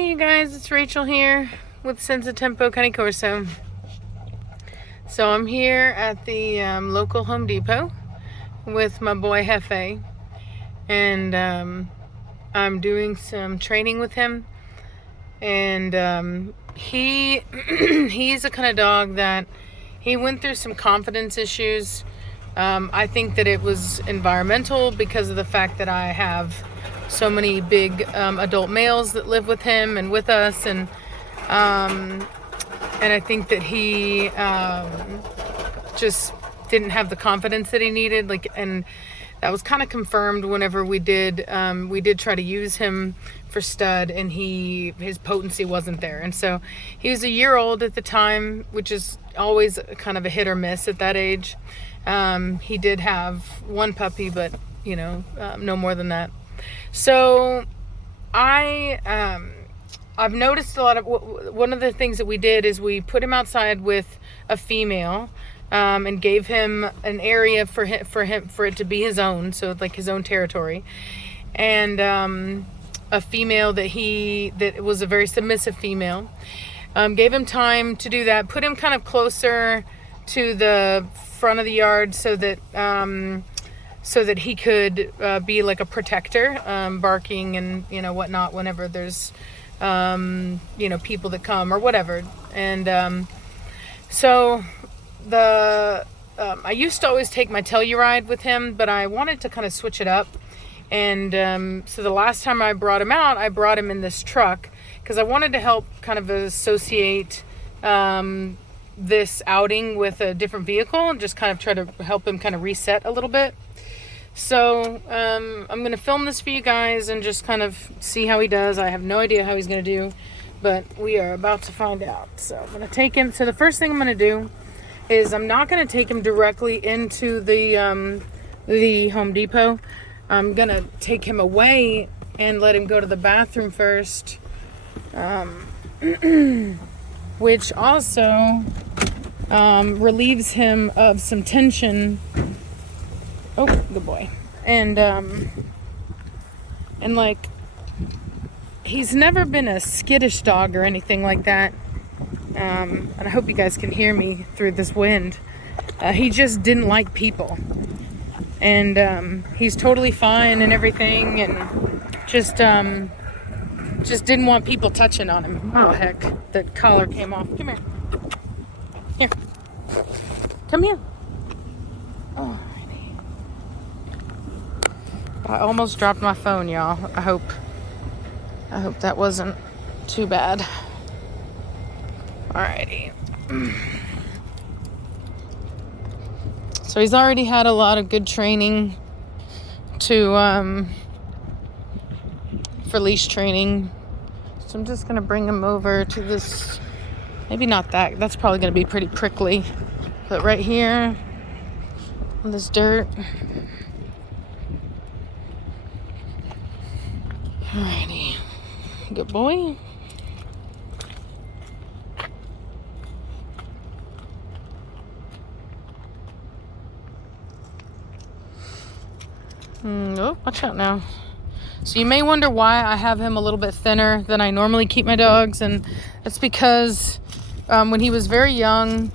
Hey you guys, it's Rachel here with Senza Tempo Cane Corso. So I'm here at the local Home Depot with my boy Jeffy, and I'm doing some training with him. And he's the kind of dog that he went through some confidence issues. I think that it was environmental because of the fact that I have so many big adult males that live with him and with us, and I think that he just didn't have the confidence that he needed. And that was kind of confirmed whenever we did try to use him for stud, and his potency wasn't there. And so he was a year old at the time, which is always kind of a hit or miss at that age. He did have one puppy, but no more than that. So I've noticed a lot of, one of the things that we did is we put him outside with a female, and gave him an area for it to be his own, so like his own territory, and a female that was a very submissive female. Gave him time to do that, put him kind of closer to the front of the yard so that he could be like a protector, barking and whatnot whenever there's people that come or whatever. And so I used to always take my Telluride with him, but I wanted to kind of switch it up. And so the last time I brought him out, I brought him in this truck because I wanted to help kind of associate this outing with a different vehicle and just kind of try to help him kind of reset a little bit. So I'm going to film this for you guys and just kind of see how he does. I have no idea how he's going to do, but we are about to find out. So I'm going to take him. So the first thing I'm going to do is I'm not going to take him directly into the Home Depot. I'm going to take him away and let him go to the bathroom first, which also relieves him of some tension. Oh, good boy. And like, he's never been a skittish dog or anything like that. And I hope you guys can hear me through this wind. He just didn't like people. And he's totally fine and everything, and just didn't want people touching on him. Oh, heck. The collar came off. Come here. Here. Come here. Oh. I almost dropped my phone, y'all. I hope that wasn't too bad. Alrighty. So he's already had a lot of good training for leash training. So I'm just gonna bring him over to this. Maybe not that. That's probably gonna be pretty prickly. But right here on this dirt. Alrighty. Good boy. Oh, watch out now. So you may wonder why I have him a little bit thinner than I normally keep my dogs, and that's because when he was very young,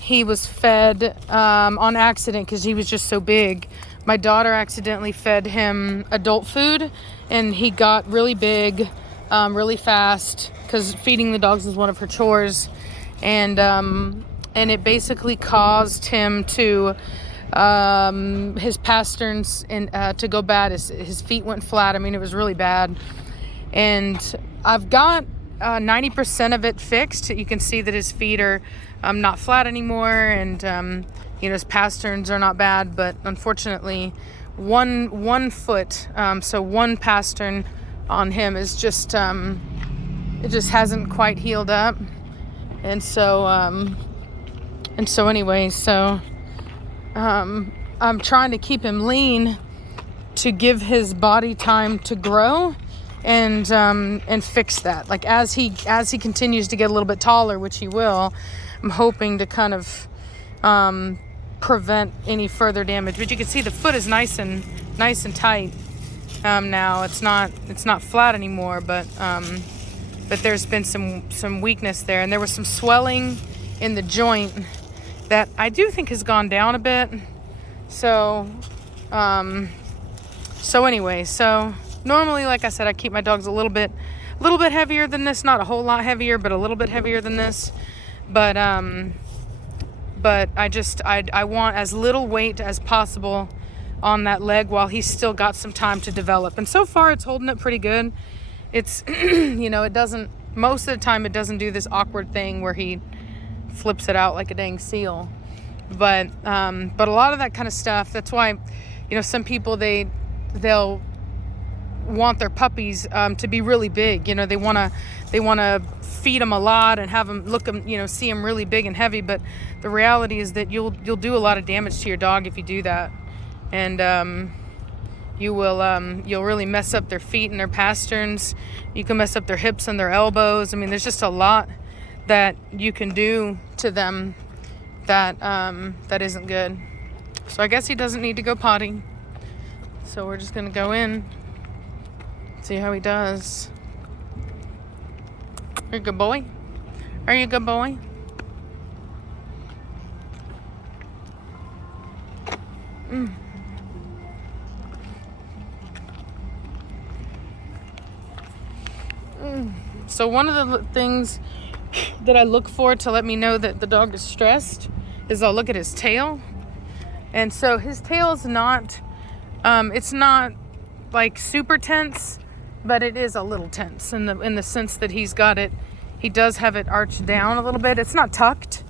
he was fed on accident because he was just so big. My daughter accidentally fed him adult food, and he got really big really fast because feeding the dogs is one of her chores, and it basically caused him to his pasterns to go bad. His feet went flat. I mean, it was really bad, and I've got 90% of it fixed. You can see that his feet are not flat anymore, and his pasterns are not bad, but unfortunately one foot, so one pastern on him is just it just hasn't quite healed up. And so anyway, I'm trying to keep him lean to give his body time to grow and fix that. Like as he continues to get a little bit taller, which he will, I'm hoping to kind of prevent any further damage. But you can see the foot is nice and nice and tight now. It's not flat anymore, but but there's been some weakness there, and there was some swelling in the joint that I do think has gone down a bit. So anyway, so normally, like I said, I keep my dogs a little bit heavier than this, not a whole lot heavier, but a little bit heavier than this. But I want as little weight as possible on that leg while he's still got some time to develop. And so far it's holding up pretty good. It's, it doesn't, most of the time it doesn't do this awkward thing where he flips it out like a dang seal. But a lot of that kind of stuff, that's why, some people, they'll want their puppies to be really big. They want to feed them a lot and have them see them really big and heavy. But the reality is that you'll do a lot of damage to your dog if you do that. And you'll really mess up their feet and their pasterns. You can mess up their hips and their elbows. I mean, there's just a lot that you can do to them that isn't good. So I guess he doesn't need to go potty. So we're just gonna go in, see how he does. You're a good boy? Are you a good boy? So one of the things that I look for to let me know that the dog is stressed is I'll look at his tail. And so his tail is not, it's not like super tense, but it is a little tense in the sense that he does have it arched down a little bit. It's not tucked,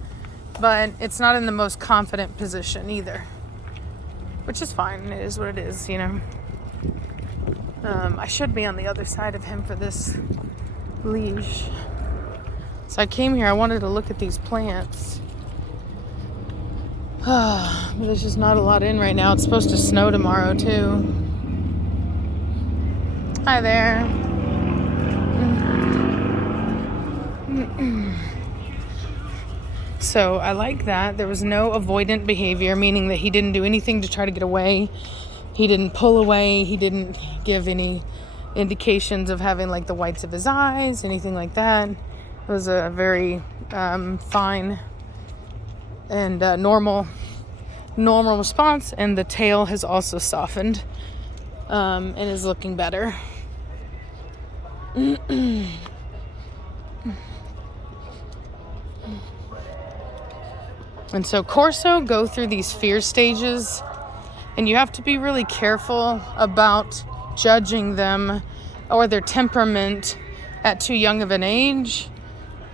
but it's not in the most confident position either, which is fine. It is what it is, I should be on the other side of him for this leash. So I came here, I wanted to look at these plants. But there's just not a lot in right now. It's supposed to snow tomorrow too. Hi there. So I like that. There was no avoidant behavior, meaning that he didn't do anything to try to get away. He didn't pull away. He didn't give any indications of having like the whites of his eyes, anything like that. It was a very fine and normal response. And the tail has also softened and is looking better. And so Corso go through these fear stages, and you have to be really careful about judging them or their temperament at too young of an age.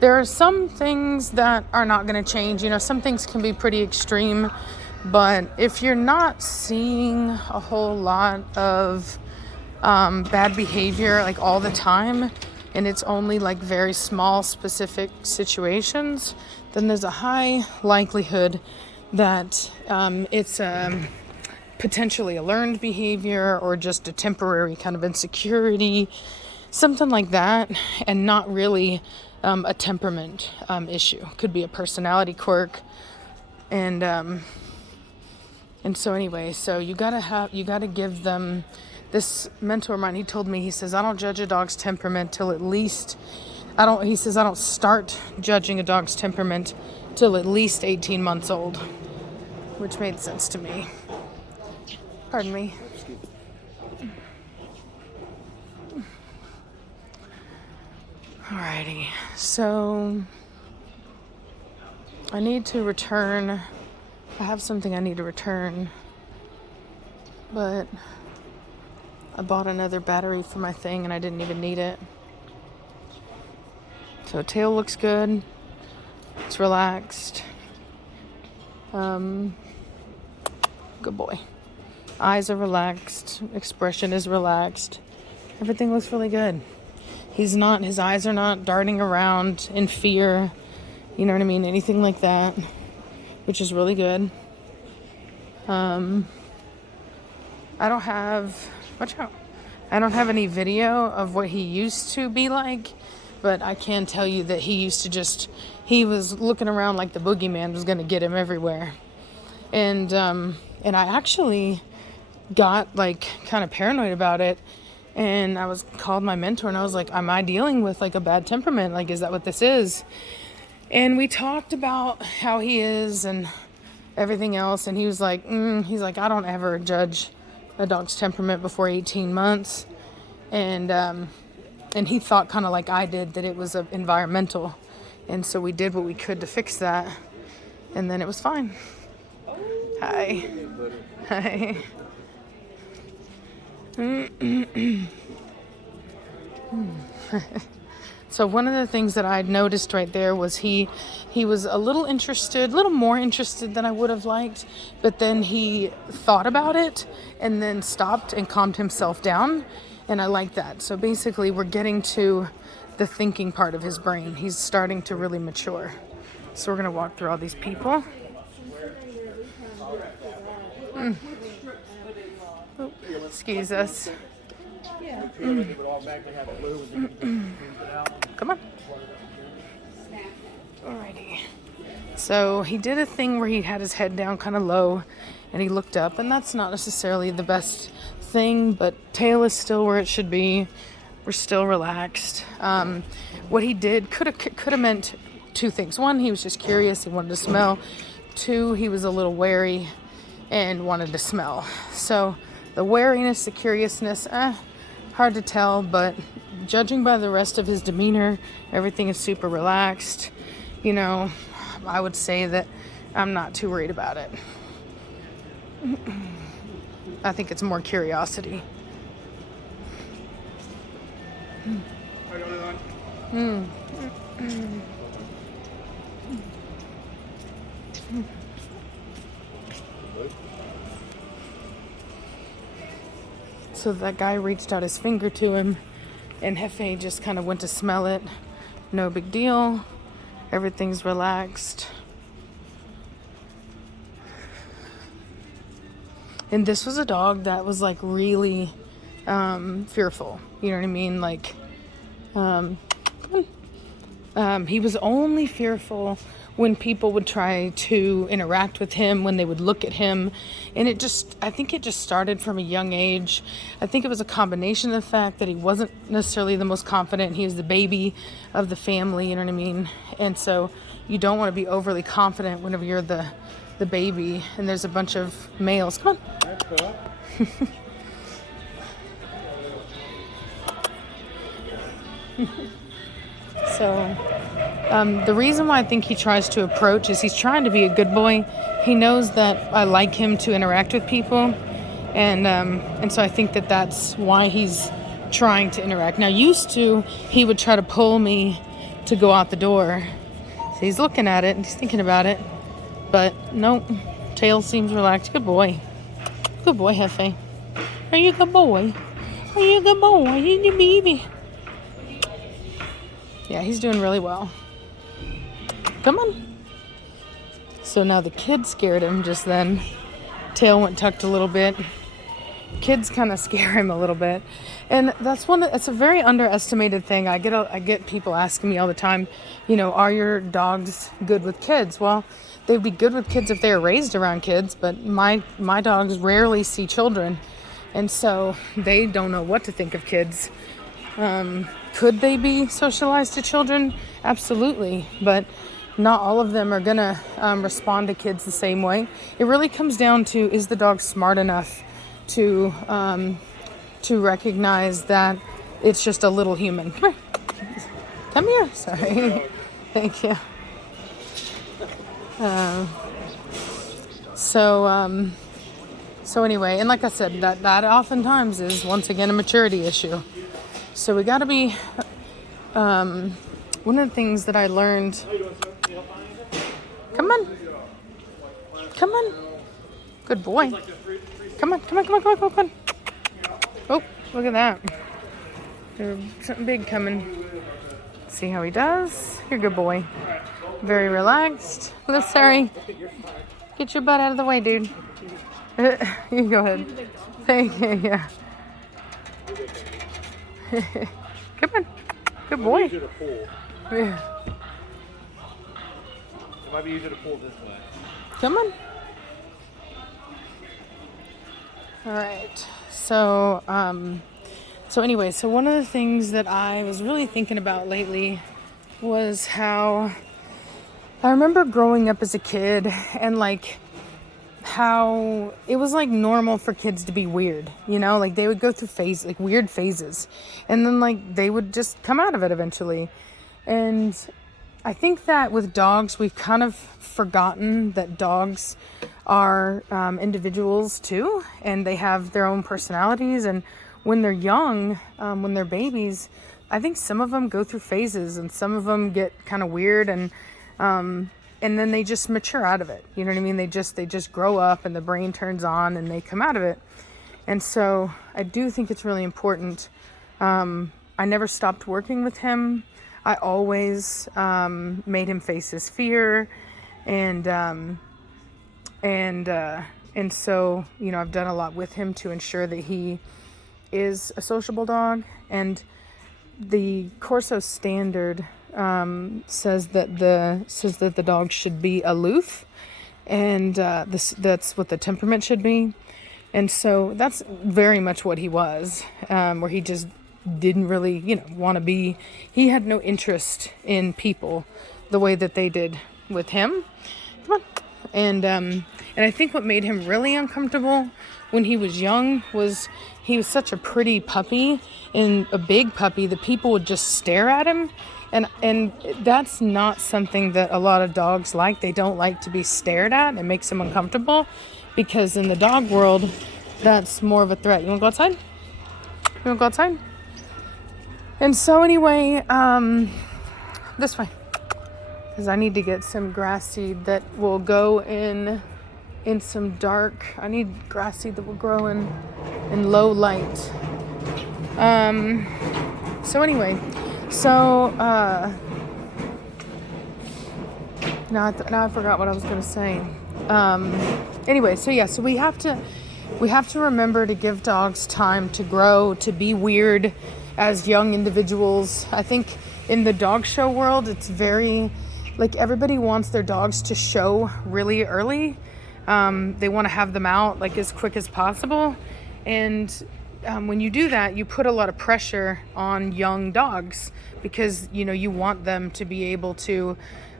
There are some things that are not going to change. Some things can be pretty extreme, but if you're not seeing a whole lot of bad behavior like all the time, and it's only like very small specific situations, then there's a high likelihood that it's potentially a learned behavior or just a temporary kind of insecurity, something like that, and not really a temperament issue. Could be a personality quirk. And so anyway, so you gotta give them this mentor of mine. He told me, he says, I don't judge a dog's temperament till at least, I don't start judging a dog's temperament till at least 18 months old, which made sense to me. Pardon me. Alrighty, so I need to return. I have something I need to return, but I bought another battery for my thing and I didn't even need it. So tail looks good. It's relaxed. Good boy. Eyes are relaxed. Expression is relaxed. Everything looks really good. His eyes are not darting around in fear. You know what I mean? Anything like that, which is really good. I don't have any video of what he used to be like, but I can tell you that he was looking around like the boogeyman was going to get him everywhere. And I actually got like kind of paranoid about it And I was called my mentor, and I was like, am I dealing with like a bad temperament? Like, is that what this is? And we talked about how he is and everything else. And he was like, he's like, I don't ever judge a dog's temperament before 18 months. And he thought kind of like I did, that it was environmental. And so we did what we could to fix that. And then it was fine. Hi. Hi. So one of the things that I'd noticed right there was he was a little more interested than I would have liked, but then he thought about it and then stopped and calmed himself down, and I like that. So basically we're getting to the thinking part of his brain. He's starting to really mature. So we're going to walk through all these people. Oh, excuse us. Come on. Alrighty. So he did a thing where he had his head down kind of low and he looked up, and that's not necessarily the best thing, but tail is still where it should be. We're still relaxed. What he did could have meant two things. One, he was just curious. He wanted to smell. Two, he was a little wary and wanted to smell. So the wariness, the curiousness, hard to tell, but judging by the rest of his demeanor, everything is super relaxed. You know, I would say that I'm not too worried about it. I think it's more curiosity. So that guy reached out his finger to him, and Jeffy just kind of went to smell it. No big deal. Everything's relaxed. And this was a dog that was like really fearful. You know what I mean? Like, he was only fearful when people would try to interact with him, when they would look at him. And I think it just started from a young age. I think it was a combination of the fact that he wasn't necessarily the most confident. He was the baby of the family, you know what I mean? And so you don't want to be overly confident whenever you're the baby and there's a bunch of males. Come on. So the reason why I think he tries to approach is he's trying to be a good boy. He knows that I like him to interact with people, and so I think that that's why he's trying to interact. Now, used to, he would try to pull me to go out the door. So he's looking at it and he's thinking about it, but nope. Tail seems relaxed. Good boy. Good boy, Jeffy. Are you a good boy? Are you a good boy? You your baby. Yeah, he's doing really well. Come on. So now the kid scared him just then. Tail went tucked a little bit. Kids kind of scare him a little bit. And it's a very underestimated thing. I get people asking me all the time, you know, are your dogs good with kids? Well, they'd be good with kids if they were raised around kids, but my dogs rarely see children. And so they don't know what to think of kids. Could they be socialized to children? Absolutely. But not all of them are going to respond to kids the same way. It really comes down to, is the dog smart enough to recognize that it's just a little human? Come here. Come here. Sorry. Thank you. So anyway, and like I said, that oftentimes is, once again, a maturity issue. So we got to be, one of the things that I learned, come on, good boy, come on. Oh, look at that, there's something big coming. See how he does. You're a good boy, very relaxed. Let's, sorry, get your butt out of the way, dude. You go ahead. Thank you. Yeah. Come on. Good boy. It might be easier to pull. Yeah. It might be easier to pull this way. Come on. All right. So So anyway, so one of the things that I was really thinking about lately was how I remember growing up as a kid and like how it was like normal for kids to be weird, you know, like they would go through like weird phases, and then like they would just come out of it eventually. And I think that with dogs, we've kind of forgotten that dogs are individuals too, and they have their own personalities. And when they're young, when they're babies, I think some of them go through phases, and some of them get kind of weird, and then they just mature out of it. You know what I mean? They just grow up, and the brain turns on, and they come out of it. And so I do think it's really important. I never stopped working with him. I always made him face his fear, and so, you know, I've done a lot with him to ensure that he is a sociable dog. And the Corso standard says that the dog should be aloof, and that's what the temperament should be. And so that's very much what he was, where he just didn't really, you know, want to be. He had no interest in people the way that they did with him. Come on. And I think what made him really uncomfortable when he was young was he was such a pretty puppy and a big puppy that people would just stare at him. And that's not something that a lot of dogs like. They don't like to be stared at. It makes them uncomfortable, because in the dog world, that's more of a threat. You want to go outside? You want to go outside? And so anyway, this way, because I need to get some grass seed that will go in some dark. I need grass seed that will grow in low light. So anyway, now I forgot what I was going to say. Anyway, so we have to remember to give dogs time to grow, to be weird as young individuals. I think in the dog show world, it's very, like, everybody wants their dogs to show really early. They want to have them out like as quick as possible. And when you do that, you put a lot of pressure on young dogs, because, you know, you want them to be able to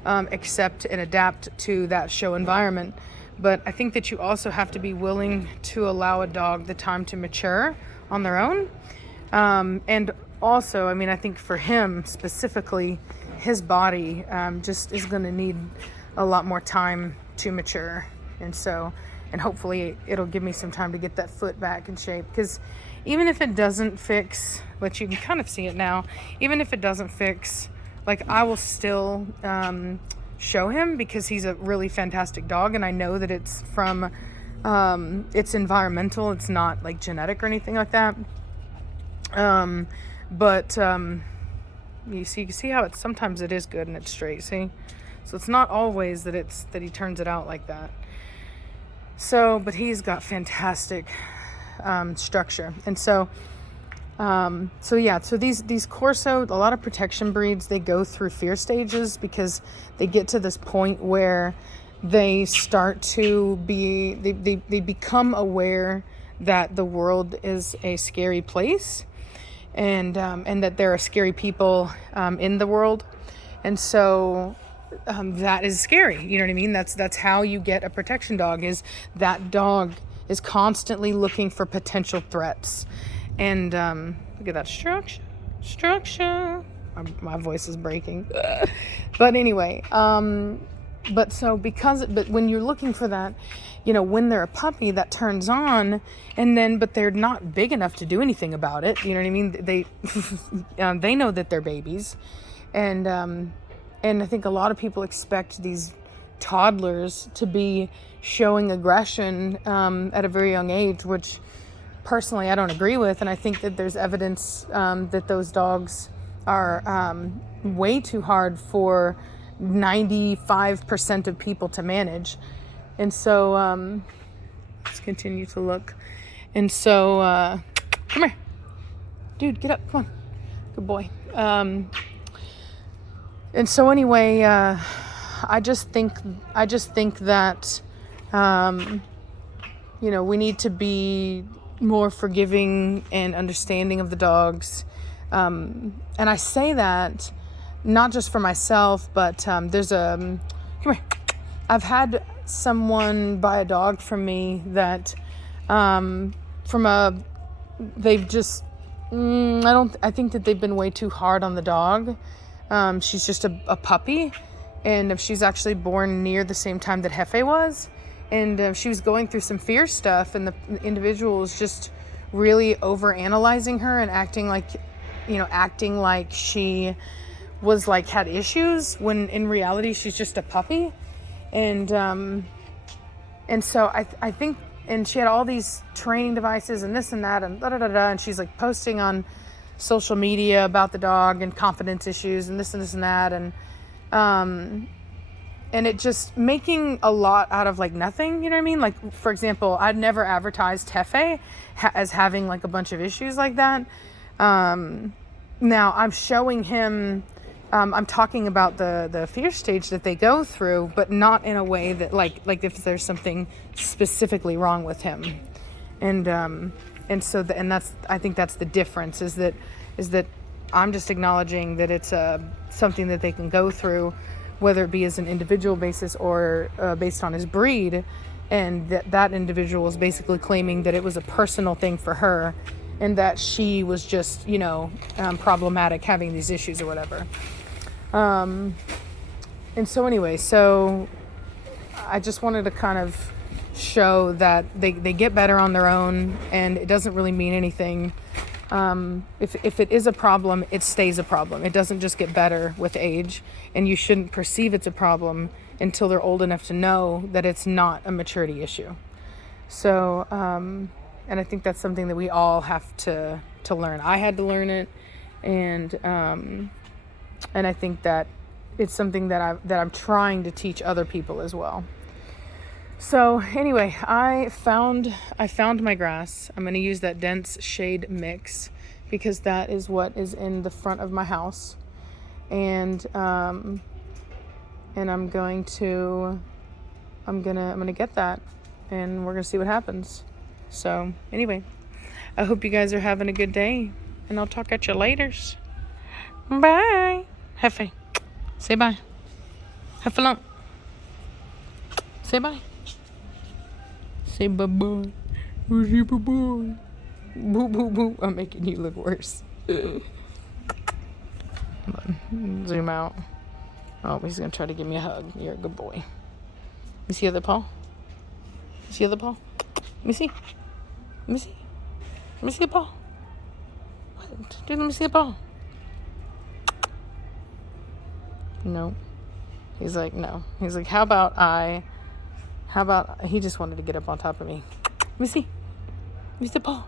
accept and adapt to that show environment. But I think that you also have to be willing to allow a dog the time to mature on their own. And also, I mean, I think for him specifically, his body just is going to need a lot more time to mature. And hopefully it'll give me some time to get that foot back in shape. Because even if it doesn't fix, but you can kind of see it now, even if it doesn't fix, like, I will still show him, because he's a really fantastic dog. And I know that it's from, it's environmental. It's not like genetic or anything like that. But you see how it's, sometimes it is good and it's straight, see? So it's not always that he turns it out like that. So, but he's got fantastic structure. And so these Corso, a lot of protection breeds, they go through fear stages, because they get to this point where they start to be, they become aware that the world is a scary place, and that there are scary people in the world. And so that is scary. You know what I mean? That's how you get a protection dog, is that dog is constantly looking for potential threats. And look at that structure. My voice is breaking. But anyway, but when you're looking for that, you know, when they're a puppy, that turns on, but they're not big enough to do anything about it. You know what I mean? They know that they're babies. And I think a lot of people expect these toddlers to be showing aggression at a very young age, which personally I don't agree with. And I think that there's evidence that those dogs are way too hard for 95% of people to manage. And so let's continue to look. And so come here, dude, get up, come on, good boy. And so anyway, I just think that, you know, we need to be more forgiving and understanding of the dogs. And I say that not just for myself, but there's come here. I've had someone buy a dog from me that they've just I think that they've been way too hard on the dog. She's just a puppy, and she's actually born near the same time that Jeffy was. And she was going through some fear stuff, and the individual was just really over analyzing her and acting like she was like had issues, when in reality she's just a puppy. And so I think, and she had all these training devices and this and that and and she's like posting on social media about the dog and confidence issues and this and this and that, and it just making a lot out of like nothing, you know what I mean? Like, for example, I'd never advertised Jeffy as having like a bunch of issues like that. Now I'm showing him, I'm talking about the fear stage that they go through, but not in a way that like if there's something specifically wrong with him. And that's, I think that's the difference, is that I'm just acknowledging that it's something that they can go through, whether it be as an individual basis or based on his breed, and that individual is basically claiming that it was a personal thing for her, and that she was just, problematic having these issues or whatever. And so anyway, so I just wanted to kind of show that they get better on their own, and it doesn't really mean anything. If it is a problem, it stays a problem. It doesn't just get better with age, and you shouldn't perceive it's a problem until they're old enough to know that it's not a maturity issue. So, and I think that's something that we all have to learn. I had to learn it, and I think that it's something that I'm trying to teach other people as well. So anyway, I found my grass. I'm going to use that dense shade mix because that is what is in the front of my house, and I'm gonna get that, and we're gonna see what happens. So anyway, I hope you guys are having a good day, and I'll talk at you later. Bye. Jeffy, say bye. Have fun. Say bye. Say bye-bye. Say bye-bye. Boo, boo, boo. I'm making you look worse. Zoom out. Oh, he's going to try to give me a hug. You're a good boy. Let me see the other paw. See the other paw? Let me see. Let me see. Let me see the paw. What? Dude, let me see the paw. No. He's like, no. He's like, how about he just wanted to get up on top of me. Let me see. Let me see the paw.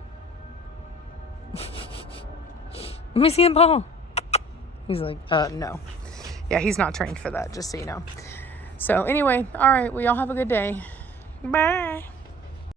Let me see the paw. He's like, no. Yeah, he's not trained for that, just so you know. So anyway, all right, well, y'all have a good day. Bye.